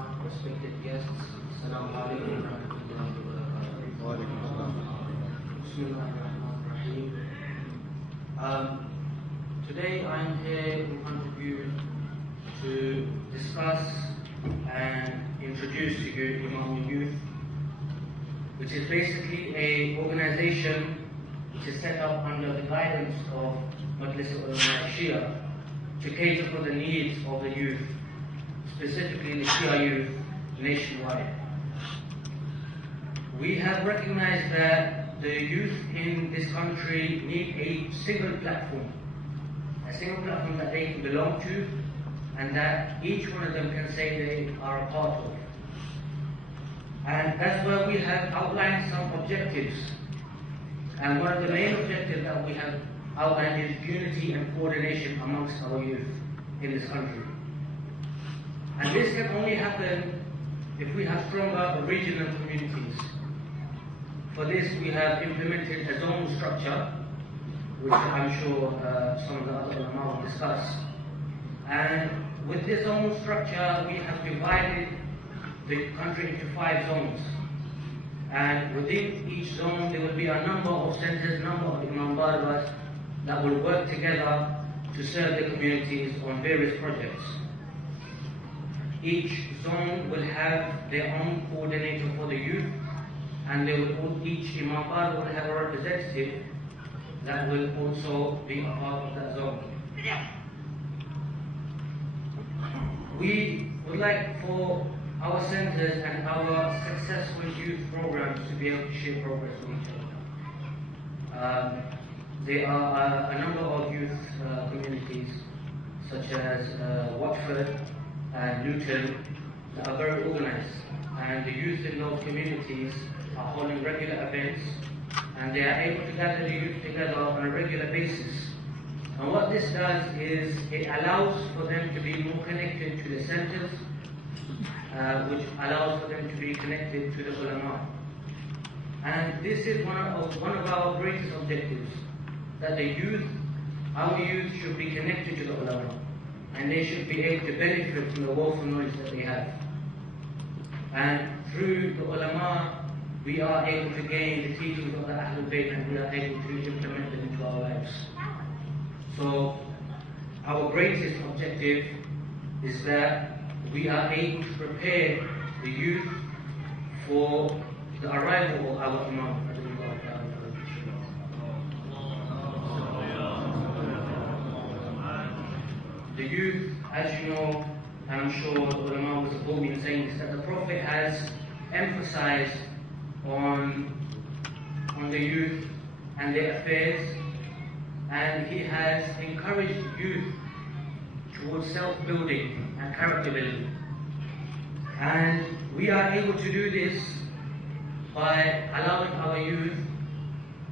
ulama, respected guests, Assalamu alaikum wa rahmatullahi wa barakatuh. Bismillahirrahmanirrahim. Today I'm here in front of you to discuss and introduce to you Imam Youth, which is basically an organization which is set up under the guidance of Majlis Ulama Shia to cater for the needs of the youth, specifically the Shia youth nationwide. We have recognized that the youth in this country need a single platform that they can belong to, and that each one of them can say they are a part of. And that's where we have outlined some objectives. And one of the main objectives that we have outlined is unity and coordination amongst our youth in this country. And this can only happen if we have stronger regional communities. For this, we have implemented a zonal structure, which I'm sure some of the other ulama will discuss. And with this zonal structure, we have divided the country into 5 zones. And within each zone, there will be a number of centers, number of Imam Barabas that will work together to serve the communities on various projects. Each zone will have their own coordinator for the youth, and each Imam Barab will have a representative that will also be a part of that zone. We would like for our centers and our successful youth programs to be able to share progress with each other. There are a number of youth communities, such as Watford and Luton, that are very organized, and the youth in those communities are holding regular events, and they are able to gather the youth together on a regular basis. And what this does is it allows for them to be more connected to the centers, which allows for them to be connected to the ulama. And this is one of our greatest objectives, that our youth should be connected to the ulama, and they should be able to benefit from the wealth of knowledge that they have. And through the ulama, we are able to gain the teachings of the Ahlul Bayt, and we are able to implement them into our lives. So our greatest objective is that we are able to prepare the youth for the arrival of our Imam. The youth, as you know, and I'm sure the ulama will support me in saying this, that the Prophet has emphasized on the youth and their affairs, and he has encouraged youth towards self-building and character building. And we are able to do this by allowing our youth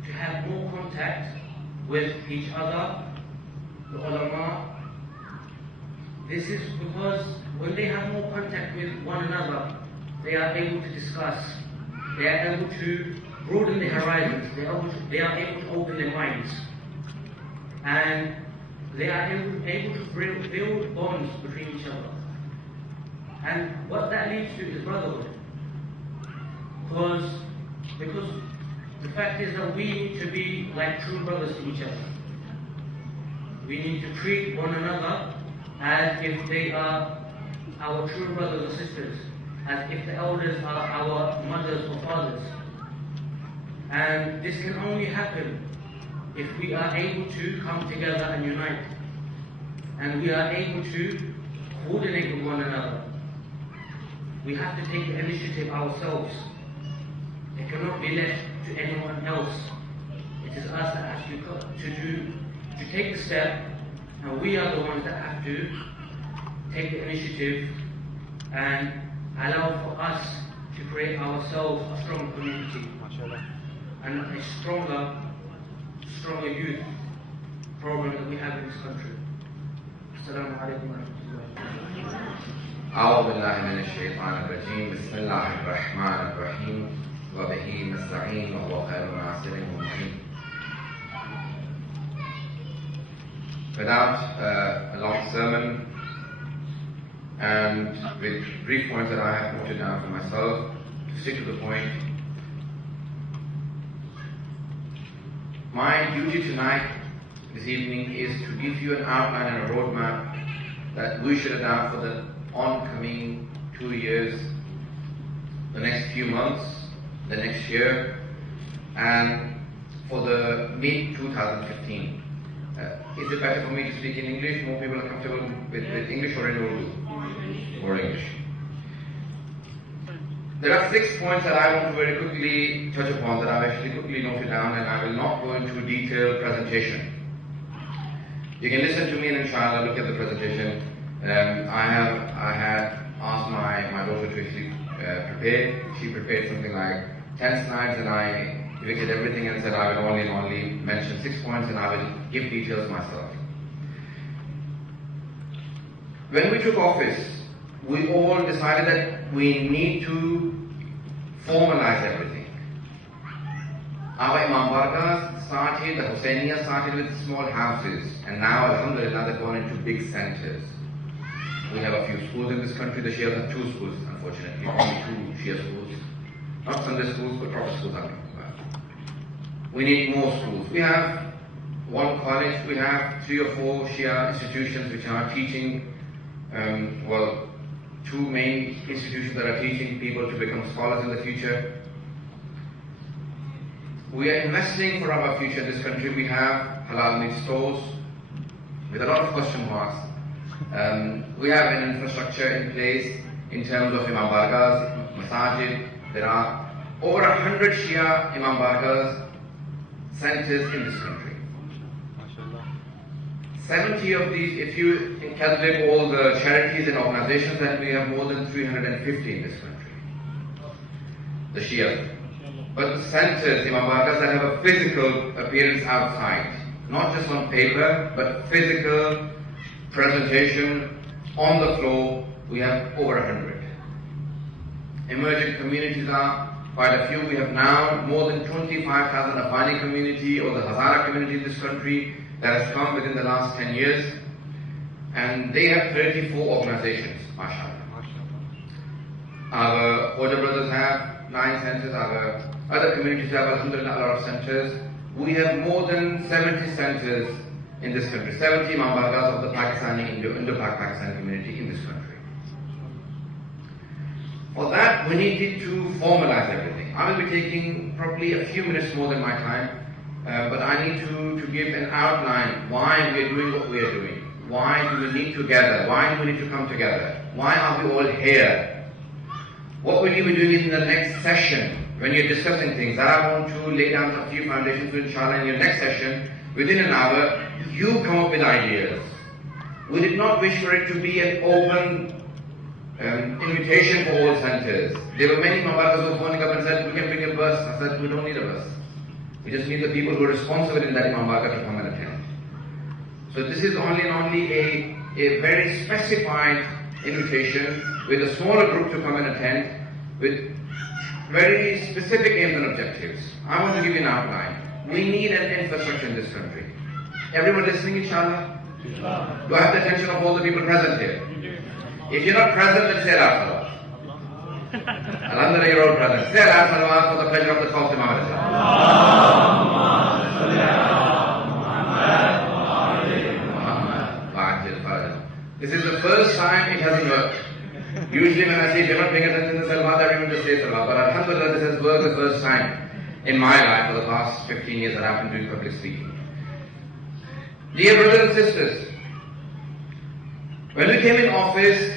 to have more contact with each other, the ulama. This is because when they have more contact with one another, they are able to discuss, they are able to broaden their horizons, they are able to open their minds, and they are able to build bonds between each other. And what that leads to is brotherhood. Because the fact is that we need to be like true brothers to each other. We need to treat one another as if they are our true brothers or sisters, as if the elders are our mothers or fathers. And this can only happen if we are able to come together and unite, and we are able to coordinate with one another. We have to take the initiative ourselves. It cannot be left to anyone else. It is us that has to take the step, and we are the ones that have to take the initiative and allow for us to create ourselves a strong community and a stronger youth program that we have in this country. Assalamu alaikum wa rahmatullahi. أعوذ بالله من الشيطان الرجيم. بسم الله الرحمن الرحيم. وبه نستعين وهو خير ناصر ومعين. Without a long sermon, and with brief points that I have noted down for myself, to stick to the point. My duty tonight, this evening, is to give you an outline and a roadmap that we should adopt for the oncoming 2 years, the next few months, the next year, and for the mid-2015. Is it better for me to speak in English? More people are comfortable with English or in Urdu? Or English. There are 6 points that I want to very quickly touch upon that I've actually quickly noted down, and I will not go into detailed presentation. You can listen to me and inshallah look at the presentation. I had asked my daughter to actually prepare. She prepared something like 10 slides, and I evicted everything and said I will only mention 6 points and I will give details myself. When we took office, we all decided that we need to formalize everything. Our Imam Barkas started, the Hussainiya started with small houses, and now alhamdulillah they've gone into big centers. We have a few schools in this country. The Shias have 2 schools, unfortunately, only 2 Shia schools. Not Sunday schools, but proper schools. We need more schools. We have 1 college, we have 3 or 4 Shia institutions which are teaching, 2 main institutions that are teaching people to become scholars in the future. We are investing for our future in this country. We have halal meat stores with a lot of question marks. We have an infrastructure in place in terms of Imam Barkas, Masajid. There are over 100 Shia Imam Barkas centers in this country. 70 of these, if you calculate all the charities and organizations, then we have more than 350 in this country. The Shia. But the centers, Imam Barkas, that have a physical appearance outside, not just on paper, but physical presentation on the floor, we have over 100. Emerging communities are quite a few. We have now more than 25,000 Afghani community or the Hazara community in this country that has come within the last 10 years, and they have 34 organizations, mashallah. Our older brothers have 9 centers, our other communities have alhamdulillah a lot of centers. We have more than 70 centers in this country, 70 Imam Barkas of the Pakistani, Indo-Pak Pakistani community in this country. For that, we needed to formalize everything. I will be taking probably a few minutes more than my time, but I need to give an outline why we are doing what we are doing. Why do we need to gather? Why do we need to come together? Why are we all here? What will you be doing in the next session when you're discussing things? I want to lay down a few foundations for inshallah in your next session. Within an hour, you come up with ideas. We did not wish for it to be an open invitation for all centers. There were many Mabakas who were phoning up and said, we can bring a bus. I said, we don't need a bus. We just need the people who are responsible in that Imam Barka to come and attend. So this is only a very specified invitation with a smaller group to come and attend with very specific aims and objectives. I want to give you an outline. We need an infrastructure in this country. Everyone listening, inshallah? Do I have the attention of all the people present here? If you're not present, then say Alhamdulillah. Alhamdulillah, you're all present. Say Alhamdulillah for the pleasure of the Prophet Muhammad. This is the first time it hasn't worked. Usually when I say if you're not paying attention to Salawat, everyone just says Salawat. But Alhamdulillah, this has worked the first time in my life for the past 15 years that I've been doing public speaking. Dear brothers and sisters, when we came in office,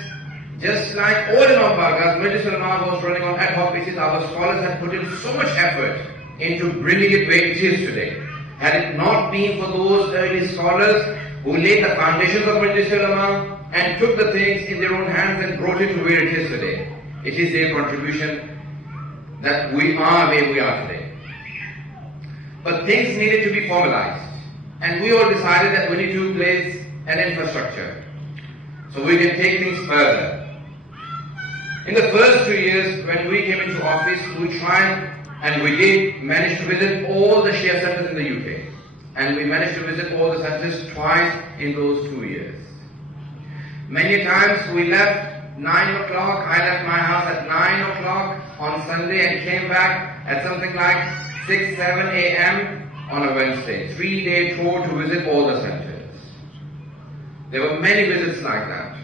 just like all Imam Barkas, Majlis Ulama was running on ad hoc basis. Our scholars had put in so much effort into bringing it where it is today. Had it not been for those early scholars who laid the foundations of Majlis Ulama and took the things in their own hands and brought it to where it is today, it is their contribution that we are where we are today. But things needed to be formalized, and we all decided that we need to place an infrastructure so we can take things further. In the first 2 years when we came into office, we tried and we did manage to visit all the Shia centers in the UK, and we managed to visit all the centers twice in those 2 years. Many times we left 9 o'clock. I left my house at 9 o'clock on Sunday and came back at something like 6, 7 a.m. on a Wednesday. 3-day tour to visit all the centers. There were many visits like that,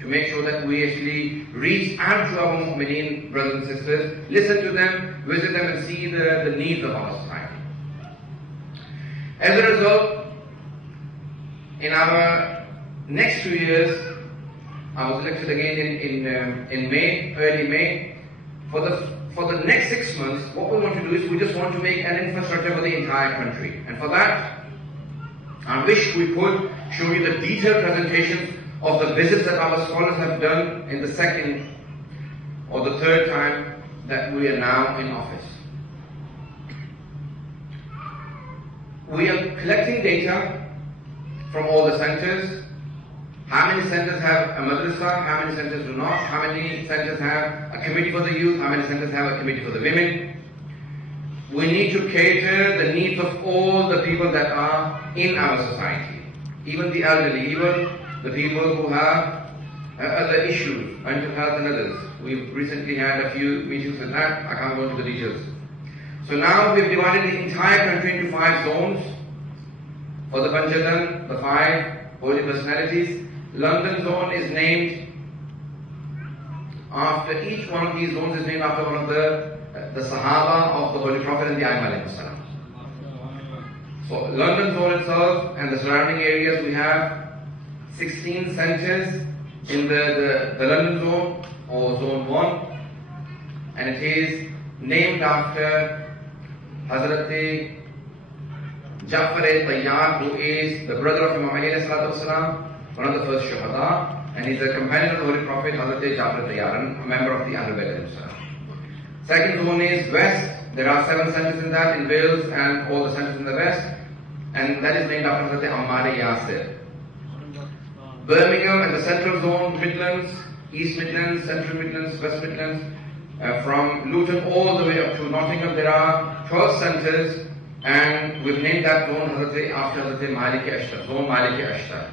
to make sure that we actually reach out to our mu'mineen brothers and sisters, listen to them, visit them and see the needs of our society. As a result, in our next 2 years, I was elected again in May, early May. For the next 6 months, what we want to do is we just want to make an infrastructure for the entire country. And for that, I wish we could show you the detailed presentations of the visits that our scholars have done in the second or the third time that we are now in office. We are collecting data from all the centers. How many centers have a madrasa? How many centers do not? How many centers have a committee for the youth? How many centers have a committee for the women? We need to cater the needs of all the people that are in our society. Even the elderly, even the people who have other issues, mental health and others. We've recently had a few meetings with that. I can't go into the details. So now we've divided the entire country into 5 zones. For the Panchadan, the 5 holy personalities. London zone is named after, each one of these zones is named after one of the Sahaba of the Holy Prophet and the Ayyam. So London zone itself and the surrounding areas, we have 16 centers in the London zone or zone 1, and it is named after Hazrat Ja'far al-Tayyar, who is the brother of Imam Ali ﷺ, one of the first Shuhada, and he's a companion of the Holy Prophet Hazrat Ja'far al-Tayyar, and a member of the Ahlul Bayt. Second zone is West. There are 7 centers in that, in Wales and all the centers in the West, and that is named after Hazrat Ammar Yasir. Birmingham and the Central Zone, Midlands, East Midlands, Central Midlands, West Midlands, from Luton all the way up to Nottingham, there are 12 centers, and we've named that zone after Hazrat Malik Ashtar, Zone Malik Ashtar.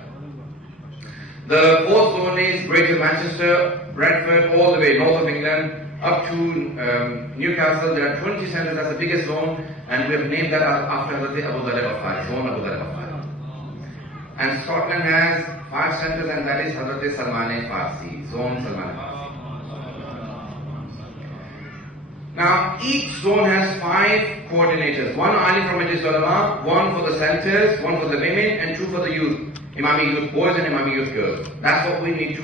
The 4th zone is Greater Manchester, Bradford, all the way north of England, up to Newcastle. There are 20 centers, that's the biggest zone, and we have named that after Hazrat Abu Dharr al-Ghafari, Zone Abu Dharr al-Ghafari. And Scotland has 5 centers, and that is Hazrat Salman Farsi, Zone Salman Farsi. Now, each zone has 5 coordinators. 1 alim from Majlis Ulama, 1 for the centers, 1 for the women, and 2 for the youth. Imami youth boys and Imami youth girls. That's what we need to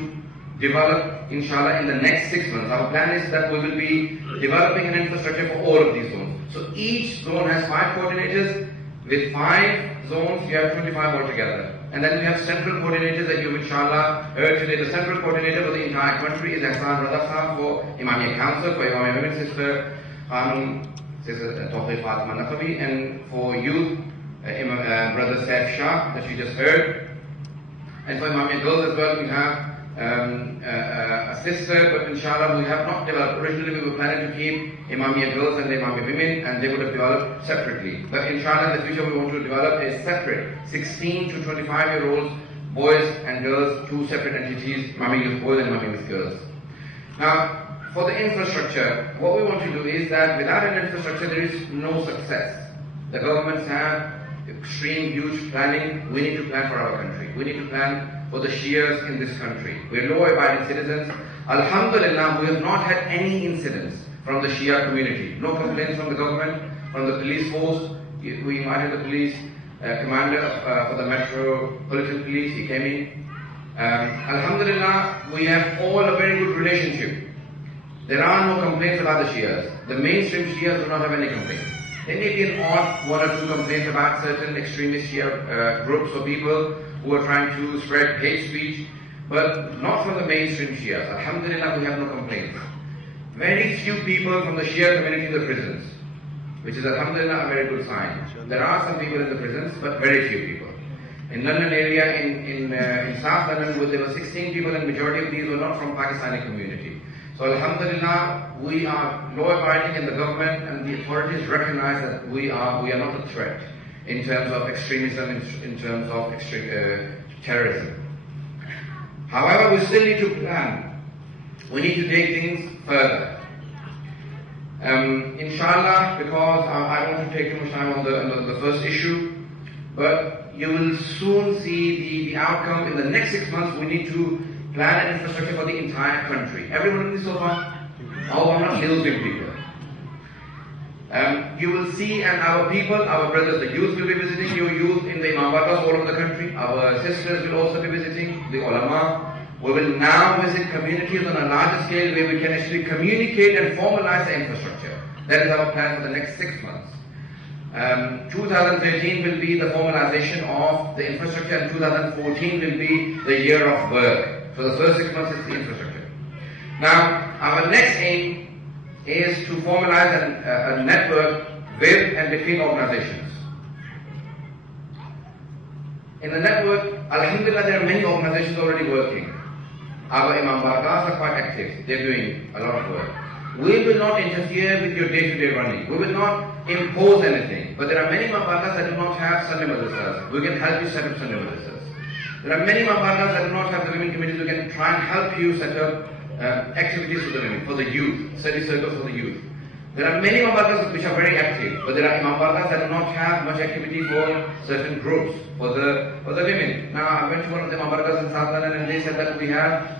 develop, inshallah, in the next 6 months. Our plan is that we will be developing an infrastructure for all of these zones. So each zone has 5 coordinators. With 5 zones, you have 25 altogether. And then we have central coordinators that you, inshallah, heard today. The central coordinator for the entire country is Ahsan Rada Sahab for Imamiya Council, for Imamiya Women Sister Khanum, Sister Tawfiq Fatima Naqabi, and for youth, Brother Saif Shah, that you just heard. And for Imamiya girls as well, we have a sister, but inshallah we have not developed. Originally we were planning to keep Imamiya girls and the Imamiya women, and they would have developed separately. But inshallah in the future we want to develop a separate 16 to 25-year-olds, boys and girls, 2 separate entities, Imamiya youth boys and Imamiya youth girls. Now, for the infrastructure, what we want to do is that without an infrastructure there is no success. The governments have extreme, huge planning. We need to plan for our country. We need to plan for the Shias in this country. We are law-abiding citizens. Alhamdulillah, we have not had any incidents from the Shia community. No complaints from the government, from the police force. We invited the police commander for the Metropolitan Police. He came in. Alhamdulillah, we have all a very good relationship. There are no complaints about the Shias. The mainstream Shias do not have any complaints. There may be an odd 1 or 2 complaints about certain extremist Shia groups or people who are trying to spread hate speech, but not from the mainstream Shias. Alhamdulillah, we have no complaints. Very few people from the Shia community in the prisons, which is alhamdulillah a very good sign. There are some people in the prisons, but very few people. In London area, in South London, there were 16 people, and majority of these were not from Pakistani community. So alhamdulillah, we are law-abiding, and the government and the authorities recognize that we are not a threat in terms of extremism, in terms of terrorism. However, we still need to plan We need to take things further. Inshallah, because I don't want to take too much time on the first issue, but you will soon see the outcome. In the next 6 months, we need to plan an infrastructure for the entire country. Everyone in this so far? Oh, I'm not little big people. You will see, and our people, our brothers, the youth will be visiting your youth in the Imam Barkas all over the country. Our sisters will also be visiting, the ulama. We will now visit communities on a larger scale where we can actually communicate and formalize the infrastructure. That is our plan for the next 6 months. 2013 will be the formalization of the infrastructure, and 2014 will be the year of work. So the first 6 months is the infrastructure. Now, our next aim is to formalize a network with and between organizations. In the network, alhamdulillah, there are many organizations already working. Our Imam Barkas are quite active. They're doing a lot of work. We will not interfere with your day-to-day running. We will not impose anything. But there are many Imam Barkas that do not have Sunday madrasas. We can help you set up Sunday madrasas. There are many Imam Barkas that do not have the women committees. We can try and help you set up activities for the women, for the youth, study circles for the youth. There are many Imam Barkas which are very active, but there are Imam Barkas that do not have much activity for certain groups, for the women. Now, I went to one of the Imam Barkas in South London, and they said that we have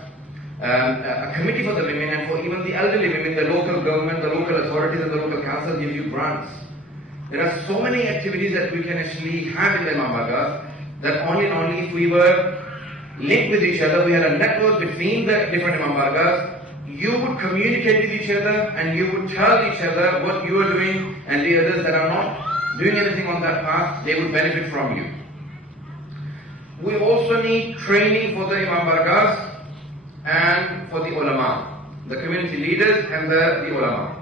a committee for the women, and for even the elderly women, the local government, the local authorities and the local council give you grants. There are so many activities that we can actually have in the Imam Barkas that only and only if we were linked with each other, we had a network between the different Imam Barkas, you would communicate with each other and you would tell each other what you are doing, and the others that are not doing anything on that path, they would benefit from you. We also need training for the Imam Barkas and for the ulama, the community leaders and the ulama.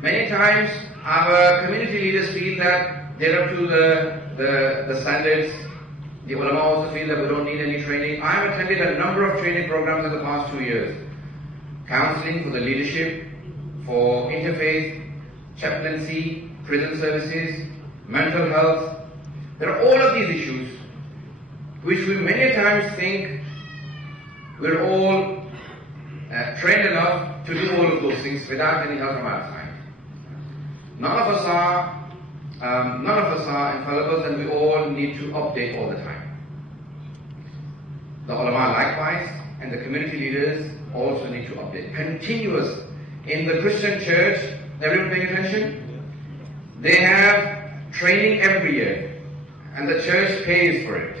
Many times our community leaders feel that they're up to the standards. The ulama also feel that we don't need any training. I have attended a number of training programs in the past 2 years. Counseling for the leadership, for interfaith, chaplaincy, prison services, mental health. There are all of these issues which we many times think we're all trained enough to do all of those things without any help from outside. None of us are infallible, and we all need to update all the time. The ulama likewise, and the community leaders also need to update. Continuous. In the Christian church, everyone paying attention? They have training every year, and the church pays for it.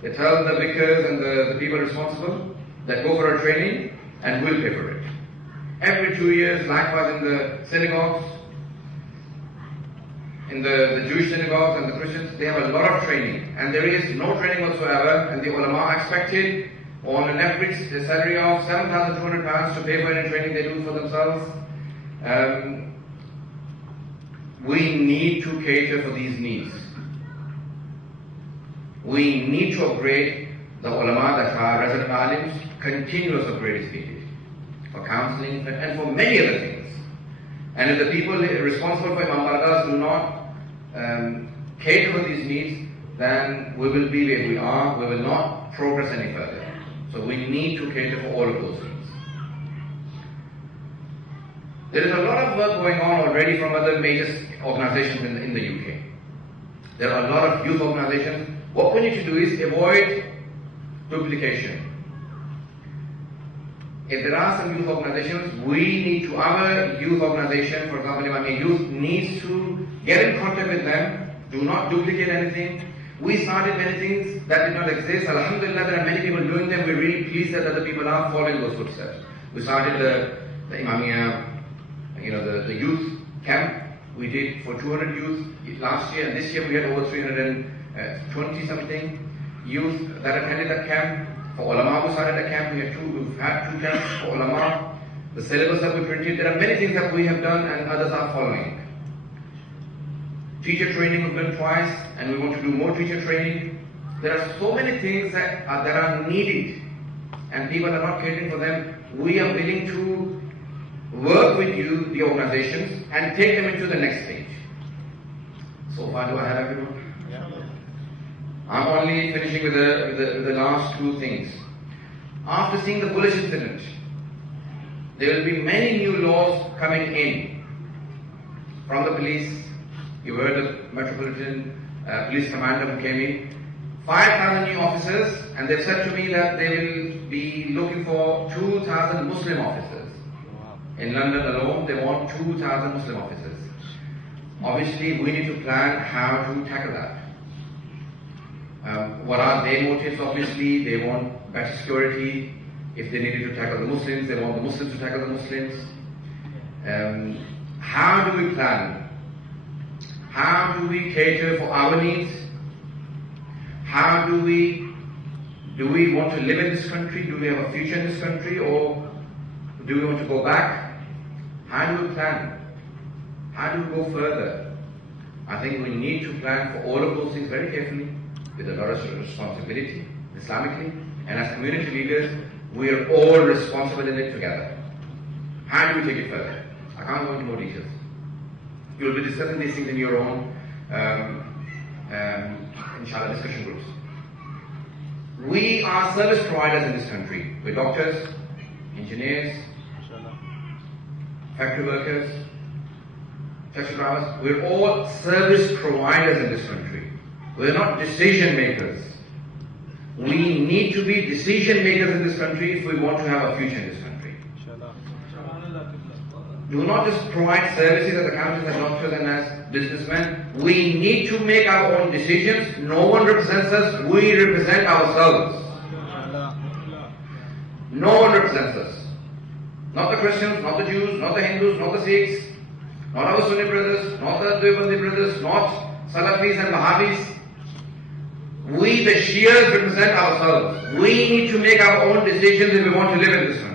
They tell the vicars and the people responsible that go for a training and we'll pay for it. Every 2 years, likewise in the synagogues, in the Jewish synagogues and the Christians, they have a lot of training, and there is no training whatsoever, and the ulama are expected on an average salary of £7,200 to pay for any training they do for themselves. We need to cater for these needs. We need to upgrade the ulama that are resident alims. Continuous upgrade is needed for counseling and for many other things. And if the people responsible for Imam Barkas do not cater for these needs, then we will be where we are. We will not progress any further. So we need to cater for all of those things. There is a lot of work going on already from other major organizations in the UK. There are a lot of youth organizations. What we need to do is avoid duplication. If there are some youth organizations, our youth organization, for example, Imamia Youth, needs to get in contact with them, do not duplicate anything. We started many things that did not exist. Alhamdulillah, there are many people doing them. We're really pleased that other people are following those footsteps. We started the Imamia, the youth camp. We did for 200 youth last year, and this year we had over 320 something youth that attended that camp. For ulama, we started a camp. We've had 2 camps for ulama. The syllabus that we printed. There are many things that we have done, and others are following. Teacher training we've done twice, and we want to do more teacher training. There are so many things that are needed, and people are not catering for them. We are willing to work with you, the organizations, and take them into the next stage. So far, do I have everyone? Yeah. I'm only finishing with the last 2 things. After seeing the bullish incident, there will be many new laws coming in from the police. You heard the Metropolitan Police Commander who came in. 5,000 new officers, and they've said to me that they will be looking for 2,000 Muslim officers. In London alone, they want 2,000 Muslim officers. Obviously, we need to plan how to tackle that. What are their motives? Obviously, they want better security. If they needed to tackle the Muslims, they want the Muslims to tackle the Muslims. How do we plan? How do we cater for our needs? How do we want to live in this country? Do we have a future in this country, or do we want to go back? How do we plan? How do we go further? I think we need to plan for all of those things very carefully, with a lot of responsibility, Islamically, and as community leaders, we are all responsible in it together. How do we take it further? I can't go into more details. You'll be discussing these things in your own inshallah, discussion groups. We are service providers in this country. We're doctors, engineers, factory workers, taxi drivers. We're all service providers in this country. We're not decision makers. We need to be decision makers in this country if we want to have a future in this country. Do not just provide services as accountants, as doctors and as businessmen. We need to make our own decisions. No one represents us. We represent ourselves. No one represents us. Not the Christians, not the Jews, not the Hindus, not the Sikhs, not our Sunni brothers, not the Deobandi brothers, not Salafis and Wahhabis. We, the Shias, represent ourselves. We need to make our own decisions if we want to live in this country.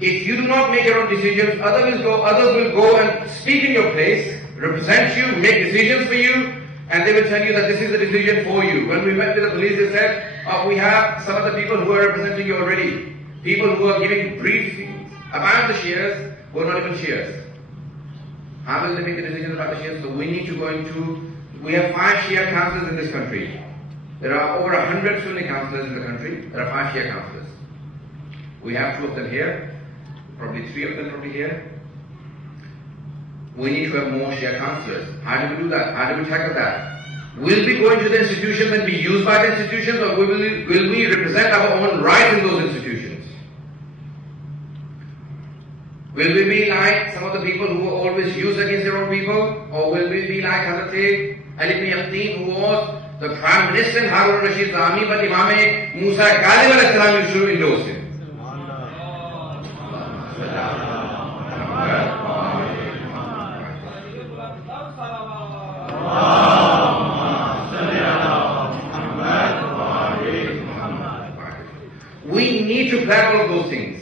If you do not make your own decisions, others will go and speak in your place, represent you, make decisions for you, and they will tell you that this is the decision for you. When we met with the police, they said, we have some of the people who are representing you already. People who are giving briefings about the Shias who are not even Shias. How will they make the decisions about the Shias? So we need to go into... We have 5 Shia councils in this country. There are over 100 Sunni councillors in the country. There are 5 Shia councillors. We have 2 of them here. Probably 3 of them probably here. We need to have more Shia councillors. How do we do that? How do we tackle that? Will we go into the institutions and be used by the institutions, or will we represent our own rights in those institutions? Will we be like some of the people who are always used against their own people? Or will we be like Hazrat Ali ibn Yaqeen, who was the Prime Minister in Harun al-Rashid's army, but Imam Musa Kazim al-Islam used to endorse him? We need to plan all of those things.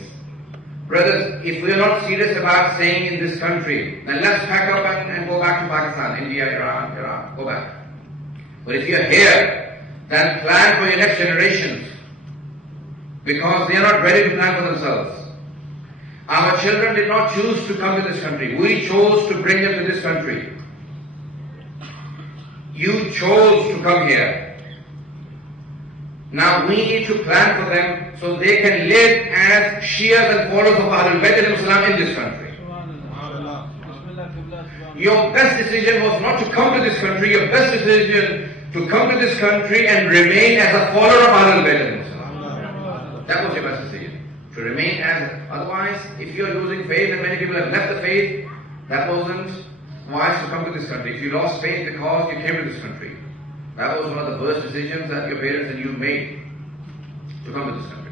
Brothers, if we are not serious about staying in this country, then let's pack up and go back to Pakistan, India, Iran, go back. But if you are here, then plan for your next generations, because they are not ready to plan for themselves. Our children did not choose to come to this country. We chose to bring them to this country. You chose to come here. Now we need to plan for them so they can live as Shias and followers of Ahlul Bayt al-Islam in this country. Your best decision was not to come to this country. Your best decision to come to this country and remain as a follower of Ahlul Bayt al-Islam. That was your best decision. To remain as... Otherwise, if you are losing faith, and many people have left the faith, that wasn't wise to come to this country. If you lost faith because you came to this country, that was one of the worst decisions that your parents and you made to come to this country.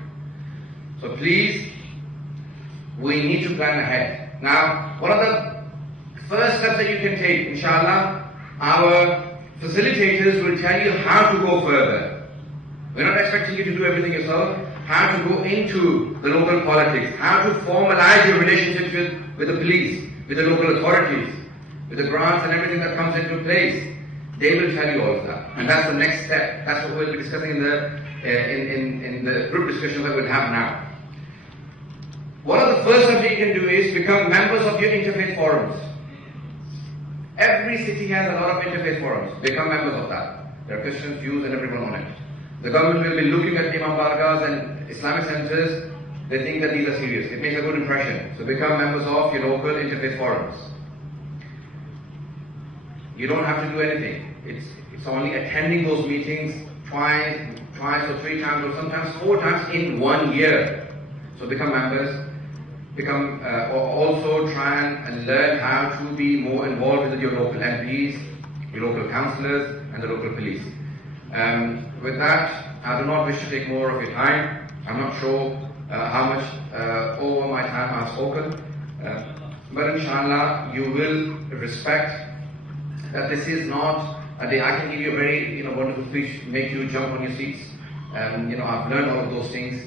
So please, we need to plan ahead. Now, one of the first steps that you can take, inshallah, our facilitators will tell you how to go further. We're not expecting you to do everything yourself. How to go into the local politics, how to formalize your relationships with the police, with the local authorities, with the grants and everything that comes into place. They will tell you all of that. And that's the next step. That's what we'll be discussing in the group discussions that we'll have now. One of the first things you can do is become members of your interfaith forums. Every city has a lot of interfaith forums. Become members of that. There are Christians, Jews and everyone on it. The government will be looking at Imam Bargas and Islamic centers. They think that these are serious. It makes a good impression. So become members of your local interfaith forums. You don't have to do anything. It's only attending those meetings twice or 3 times or sometimes 4 times in 1 year. So become members. Or also try and learn how to be more involved with your local MPs, your local councillors and the local police. With that, I do not wish to take more of your time. I'm not sure how much over my time I've spoken, but inshallah you will respect that this is not a day. I can give you a very wonderful speech, make you jump on your seats. I've learned all of those things.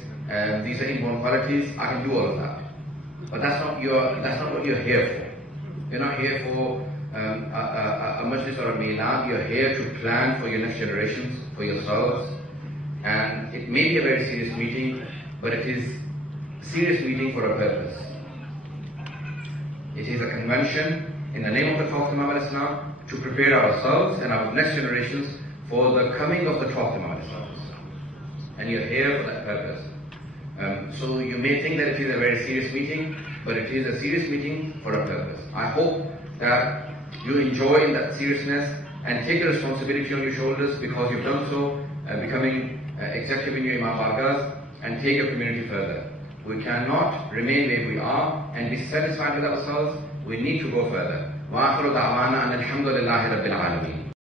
These are inborn qualities. I can do all of that. But that's not what you're here for. You're not here for a majlis or a milad. You're here to plan for your next generations, for yourselves. And it may be a very serious meeting, but it is a serious meeting for a purpose. It is a convention in the name of the Prophet Muhammad Islam to prepare ourselves and our next generations for the coming of the Prophet Muhammad Islam. And you're here for that purpose. So you may think that it is a very serious meeting, but it is a serious meeting for a purpose. I hope that you enjoy that seriousness and take the responsibility on your shoulders because you've done so, becoming executive in your Imam Bargas, and take your community further. We cannot remain where we are and be satisfied with ourselves. We need to go further. وآخر دعوانا أن الحمد لله رب العالمين.